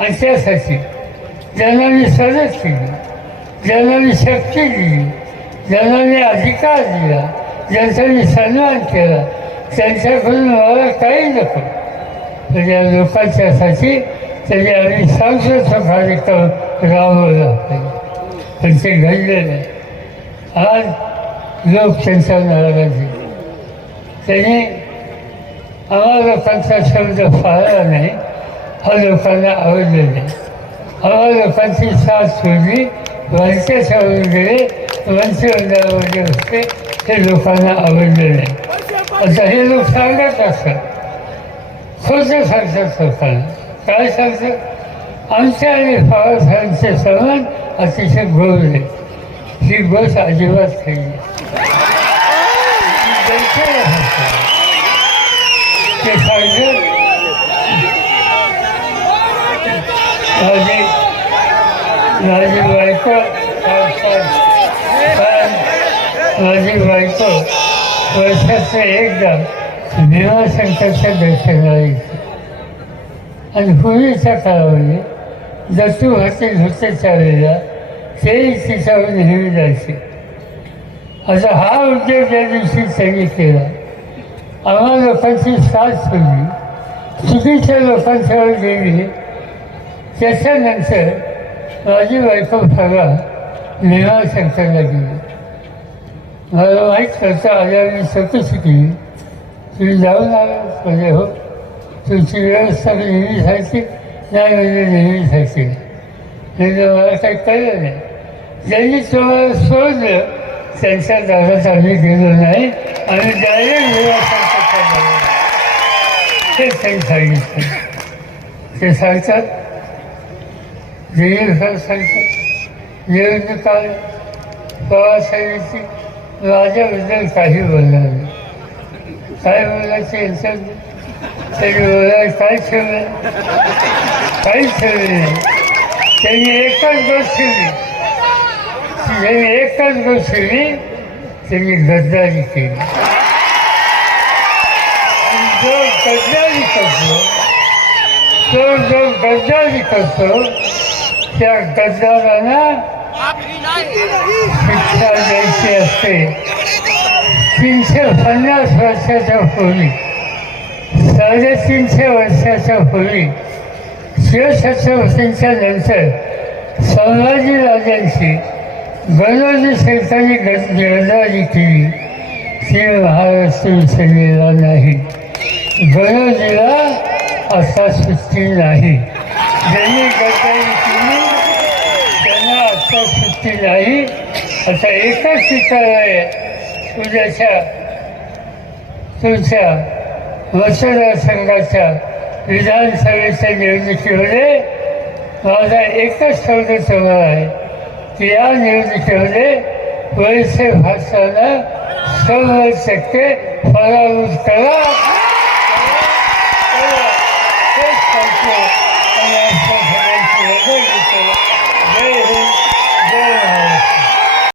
आणि त्यासाठी ज्यांना मी सदत केली. ज्यांना मी शक्ती दिली. ज्यांना मी अधिकार दिला. ज्यांचा मी सन्मान केला त्यांच्याकडून मला काही नको. तर या लोकांच्यासाठी त्याने आम्ही सांस्कृतिक कार्यक्रम राबवला पाहिजे पण ते घडले नाही. आज लोक त्यांच्या नाराजी. त्यांनी आम्हा लोकांचा शब्द पाळला नाही. हा लोकांना आवडलं नाही. हवा लोकांची साथ सोडली वरचे सोडून गेले वंशवंदामध्ये होते हे लोकांना आवडलं नाही. आता हे लोक सांगत असतात. खोटं सांगतात लोकांना काय सांगतात आमच्या आणि बाबासाहेबांचे समान अतिशय गोड आहे ही गोष्ट अजिबात काही माझी माझी बायको माझी बायको वर्षाचं एकदा भीमाशंकरच्या दर्शनाला आणि पूर्वीच्या काळामध्ये जतू हॉटेल होते त्यावेळेला तेही तिच्यावर नेहमी जायचे आता हा उद्योग ज्या दिवशी त्यांनी केला आम्हा लोकांची साथ सोडली चुकीच्या लोकांच्यावर गेली त्याच्यानंतर माझी बायको फरा शंकरला गेली. मला माहीत करता आल्यावर मी चौकशी केली तुम्ही जाऊन आला म्हणजे हो तुमची व्यवस्था नेहमीसारखी नाही म्हणजे नेहमीसारखी म्हणजे मला काही कळलं नाही. ज्यांनी तुम्हाला सोडलं त्यांच्या दारात आम्ही गेलो नाही आणि डायरेक्ट भीमाशंकरच्या ते सांगितलं ते सांगतात दिलीप सांगतात निवडणुका बाबासाहेबांची माझ्याबद्दल काही बोलणार काय बोलायचं यांच्यात त्यांनी बोलायला काय ठेवलं काहीच ठेवले नाही त्यांनी एकच गोष्ट ठेवली त्यांनी एकच गोष्ट ठेवली त्यांनी गद्दारी केली जो गद्दारी करतो तो जो गद्दारी करतो त्या गद्दारांना शिक्षा द्यायची असते. तीनशे पन्नास वर्षाच्या पूर्वी. साडेतीनशे वर्षाच्या पूर्वी. शिवछत्रपतींच्या नंतर संभाजी राजांची गणोजी शेतांनी गद्दारी केली. ती महाराष्ट्र विसरलेला नाही. गणोजीला असा सुट्टी नाही. ज्यांनी गद्दारी गोष्टी नाही असा एकच चित्र आहे. तुझ्याच्या तुमच्या मतदारसंघाच्या विधानसभेच्या निवडणुकीमध्ये माझा एकच शब्द समोर आहे की या निवडणुकीमध्ये पैसे भाषांना शंभर टक्के पराभूत करा